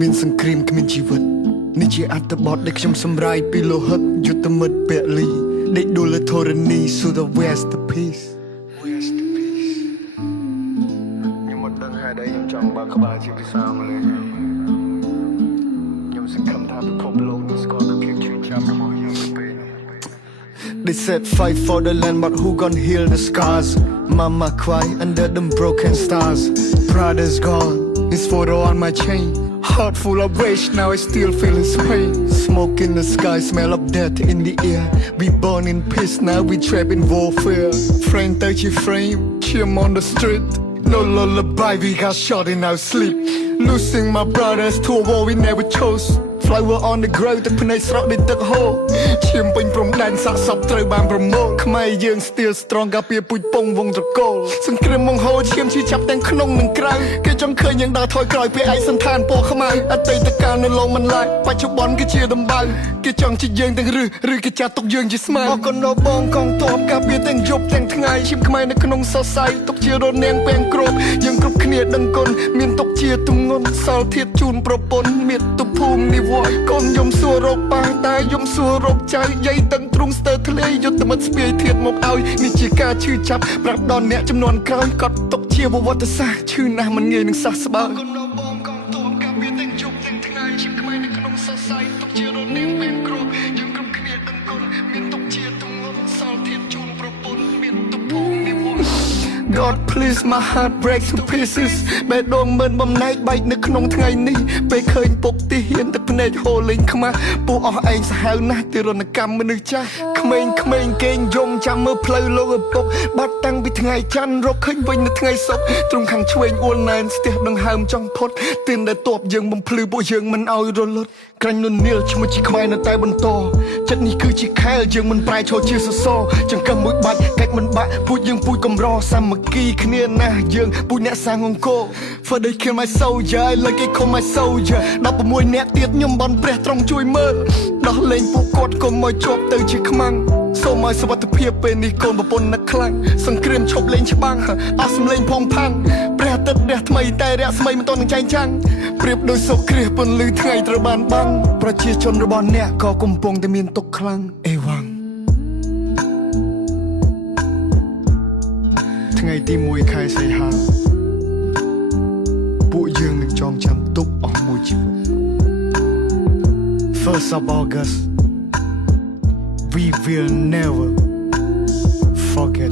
មានសង្គ្រាមគ្មានជីវិតនេះជាអត្ថបទដែលខ្ញុំសម្រាយពីលោហិតយុទ្ធមិត្តពលីដេកដួលធរណី so the masterpiece ខ្ញុំមិនដឹងហេតុអីខ្ញុំចង់បើកក្បាលជាភាសាអង់គ្លេសខ្ញុំសង្ឃឹមថាពិភពលោកនឹងស្គាល់នូវភាពឈឺចាប់របស់យើងទៅពេលនេះ They said fight for the land but who gon' heal the scars Mama cry under them broken stars Brother's gone his photo on my chain Heart full of rage, now I still feel his pain. Smoke in the sky, smell of death in the air. We born in peace, now we trapped in warfare. Frame 30 frame, chim on the street. No lullaby, we got shot in our sleep. Losing my brothers to a war we never chose. Flower on the ground ទឹកភ្នែកស្រក់ដូចទឹកហូរឈាមពេញព្រំដែនសាកសពត្រូវបានប្រមូលខ្មែរយើង still strong ការពារពូជពងវងត្រកូលសង្គ្រាមបង្ហូរឈាមឈឺចាប់ទាំងក្នុងនិងក្រៅគេចង់ឃើញយើងដើរថយក្រោយពេលឯកសន្តានពណ៌ខ្មៅអតីតកាលនៅឡងមិនឡាយបច្ចុប្បន្នគឺជាដំបៅគេចង់ជាយើងទាំងឬគេចាត់ទុកយើងជាស្មៅអរគុណដល់បងកងទ័ពការពារទាំងយប់ទាំងថ្ងៃឈាមខ្មែរនៅក្នុងសរសៃទុកជារនាងពេងគ្របយើងគ្រប់គ្នាដឹងគុណមានទុកជាទម្ងន់សល់ធៀបជូនប្រពន្ធមាតុភូមិនិវ័យកូនយំសួររកប៉ាតែយំសួររកចៅយាយទាំងទ្រូងស្ទើរធ្លាយយុទ្ធមិត្តស្ពាយធៀបមកឲ្យនេះជាការឈឺចាប់ប្រាប់ដល់អ្នកចំនួនក្រោយគាត់ຕົកជាប្រវត្តិសាស្ត្រឈឺណាស់មិនងាយនឹងសះស្បើគុណដល់បងកងទ័ពការពារទាំងជប់ទាំងថ្ងៃឈាមខ្មែរនៅក្នុងសរសៃទុកជារនាងពេងគ្របយើងគ្រប់គ្នាដឹងគុណមានទុកជាទម្ងន់សល់ធៀបជូនប្រពន្ធមានទុកភូមិនិវ័យGod please my heart break to pieces បេះដូងមិនបំណែកបែកនៅក្នុងថ្ងៃនេះពេលឃើញពុកទីហ៊ានទឹកភ្នែកហូរលេងខ្មាស់ពួកអស់ឯងសាហាវណាស់ទីរណកម្មមនុស្សចាស់ក្មេងៗគេងយំចាំមើលផ្លូវលោកឪពុកបាត់តាំងពីថ្ងៃច័ន្ទរកឃើញវិញនៅថ្ងៃសុក្រទ្រង់ខាងឆ្វេងអួលណែនស្ទះដង្ហើមចង់ផុតទៀនដែលតបយើងបំភ្លឺពួកយើងមិនឲ្យរលត់ក្រាញ់ននៀលឈ្មោះជាខ្មែរនៅតែបន្តចិត្តនេះគឺជាខែលយើងមិនប្រែឈរជាសសរចង្កឹះមួយបាច់កាច់មិនបាក់ពូជយើងពូជកំរសាមគ្គីគ្នាណាស់យើងពូជអ្នកសាងអង្គរ For they kill my soldier like they call my soldier 16អ្នកទៀតខ្ញុំបន់ព្រះទ្រង់ជួយមើលដោះលែងពួកគាត់កុំឲ្យជាប់ទៅជាខ្មាំងសូមឲ្យសុវត្ថិភាពពេលនេះកូនប្រពន្ធនឹកខ្លាំងសង្គ្រាមឈប់លេងច្បាំងអស់សម្លេងផងផាំងព្រះអាទិត្យរះថ្មីតែរះស្មីមិនទាន់នឹងចែងចាំងប្រៀបដូចសូរគ្រាសពន្លឺថ្ងៃត្រូវបានបាំងប្រជាជនរបស់អ្នកក៏កំពុងតែមានទុក្ខខ្លាំងអេវ៉ាំងថ្ងៃទី1ខែសីហាពួកយើងនឹងចងចាំទុកអស់មួយជីវិត First of August We will never forget